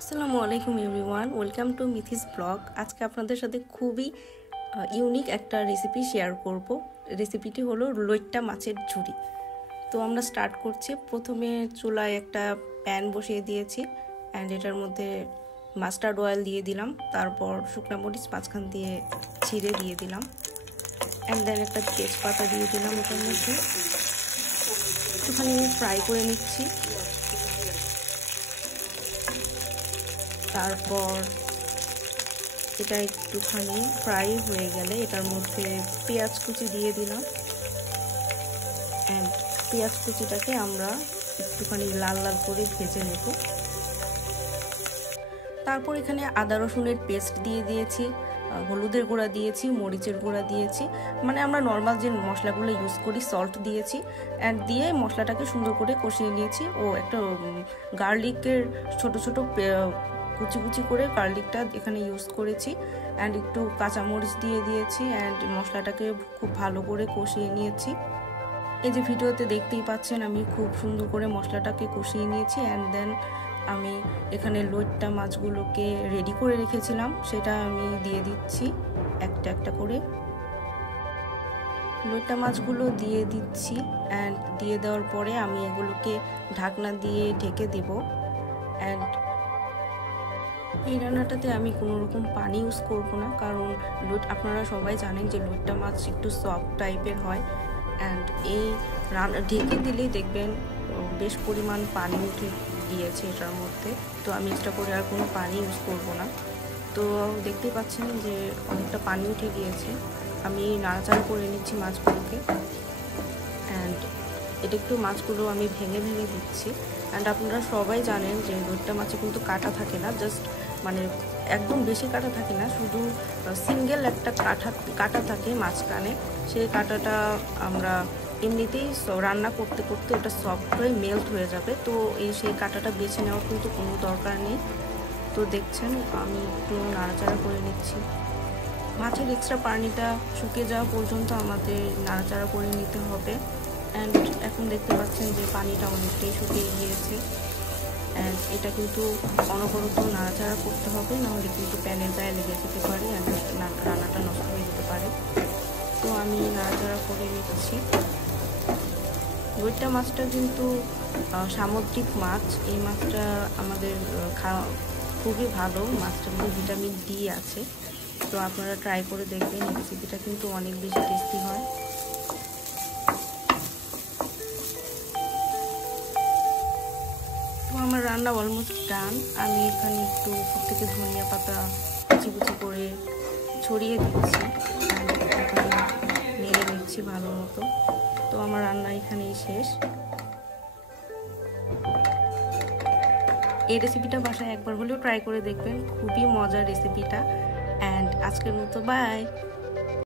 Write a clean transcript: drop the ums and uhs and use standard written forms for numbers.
আসসালামু আলাইকুম everyone, welcome to মিথিস blog. আজকে আপনাদের সাথে খুবই ইউনিক একটা রেসিপি শেয়ার করব। রেসিপিটি হলো লইট্টা মাছের ঝুরি। তো আমরা স্টার্ট করছি। প্রথমে চুলায় একটা প্যান বসিয়ে দিয়েছি অ্যান্ড এটার মধ্যে মাস্টার্ড অয়েল দিয়ে দিলাম, তারপর শুকনা মরিচ মাঝখান দিয়ে ছিঁড়ে দিয়ে দিলাম অ্যান্ড দেন একটা তেজপাতা দিয়ে দিলাম। এটার মধ্যে একটুখানি ফ্রাই করে নিচ্ছি। তারপর এটা একটুখানি ফ্রাই হয়ে গেলে এটার মধ্যে পেঁয়াজ কুচি দিয়ে দিলাম অ্যান্ড পেঁয়াজ কুচিটাকে আমরা একটুখানি লাল লাল করে ভেজে নেব। তারপর এখানে আদা রসুনের পেস্ট দিয়ে দিয়েছি, হলুদের গুঁড়া দিয়েছি, মরিচের গুঁড়া দিয়েছি, মানে আমরা নর্মাল যে মশলাগুলো ইউজ করি, সল্ট দিয়েছি অ্যান্ড দিয়ে মশলাটাকে সুন্দর করে কষিয়ে নিয়েছি। ও একটা গার্লিকের ছোট ছোট কুচি কুচি করে গার্লিকটা এখানে ইউজ করেছি অ্যান্ড একটু কাঁচামরিচ দিয়ে দিয়েছি অ্যান্ড মশলাটাকে খুব ভালো করে কষিয়ে নিয়েছি। এই যে ভিডিওতে দেখতেই পাচ্ছেন আমি খুব সুন্দর করে মশলাটাকে কষিয়ে নিয়েছি অ্যান্ড দেন আমি এখানে লইট্টা মাছগুলোকে রেডি করে রেখেছিলাম সেটা আমি দিয়ে দিচ্ছি একটা একটা করে। লইট্টা মাছগুলো দিয়ে দিচ্ছি অ্যান্ড দিয়ে দেওয়ার পরে আমি এগুলোকে ঢাকনা দিয়ে ঢেকে দেব। অ্যান্ড এই রান্নাটাতে আমি কোনো রকম পানি ইউজ করব না, কারণ আপনারা সবাই জানেন যে লইট্টা মাছ একটু সফট টাইপের হয় অ্যান্ড এই ঢেকে দিলেই দেখবেন বেশ পরিমাণ পানি উঠে গিয়েছে এটার মধ্যে। তো আমি এক্সট্রা করে আর কোনো পানি ইউজ করব না। তো দেখতে পাচ্ছেন যে অনেকটা পানি উঠে গিয়েছে। আমি নাড়াচাড়া করে নিচ্ছি মাছগুলোকে অ্যান্ড এটা একটু মাছগুলো আমি ভেঙে ভেঙে দিচ্ছি। অ্যান্ড আপনারা সবাই জানেন যে লইট্টা মাছে কিন্তু কাটা থাকে না, জাস্ট মানে একদম বেশি কাটা থাকে না, শুধু সিঙ্গেল একটা কাটা থাকে মাঝখানে। সেই কাটাটা আমরা এমনিতেই রান্না করতে করতে ওটা সফট হয়ে মেল্ট হয়ে যাবে। তো সেই কাটাটা বেছে নেওয়ার কিন্তু কোনো দরকার নেই। তো দেখছেন আমি একটু নাড়াচাড়া করে নিচ্ছি। মাছের এক্সট্রা পানিটা শুকিয়ে যাওয়া পর্যন্ত আমাদের নাড়াচাড়া করে নিতে হবে অ্যান্ড এখন দেখতে পাচ্ছেন যে পানিটা অনেকটাই শুকিয়ে গিয়েছে অ্যান্ড এটা কিন্তু অনবরত নাড়াচাড়া করতে হবে, নাহলে কিন্তু প্যানের গায়ে লেগে যেতে পারে অ্যান্ড রান্নাটা নষ্ট হয়ে যেতে পারে। তো আমি নাড়াচাড়া করে নিচ্ছি। লইট্টা মাছটা কিন্তু সামুদ্রিক মাছ। এই মাছটা আমাদের খাওয়া খুবই ভালো, মাছটার মধ্যে ভিটামিন ডি আছে। তো আপনারা ট্রাই করে দেখবেন, এই রেসিপিটা কিন্তু অনেক বেশি টেস্টি হয়। তো আমার রান্না অলমোস্ট ডান। আমি এখানে একটু উপর থেকে ধনিয়া পাতা কুচি কুচি করে ছড়িয়ে দিচ্ছি, নেড়ে নিচ্ছি ভালো মতো। তো আমার রান্না এখানেই শেষ। এই রেসিপিটা বাসায় একবার হলেও ট্রাই করে দেখবেন, খুবই মজার রেসিপিটা। অ্যান্ড আজকের মতো বাই।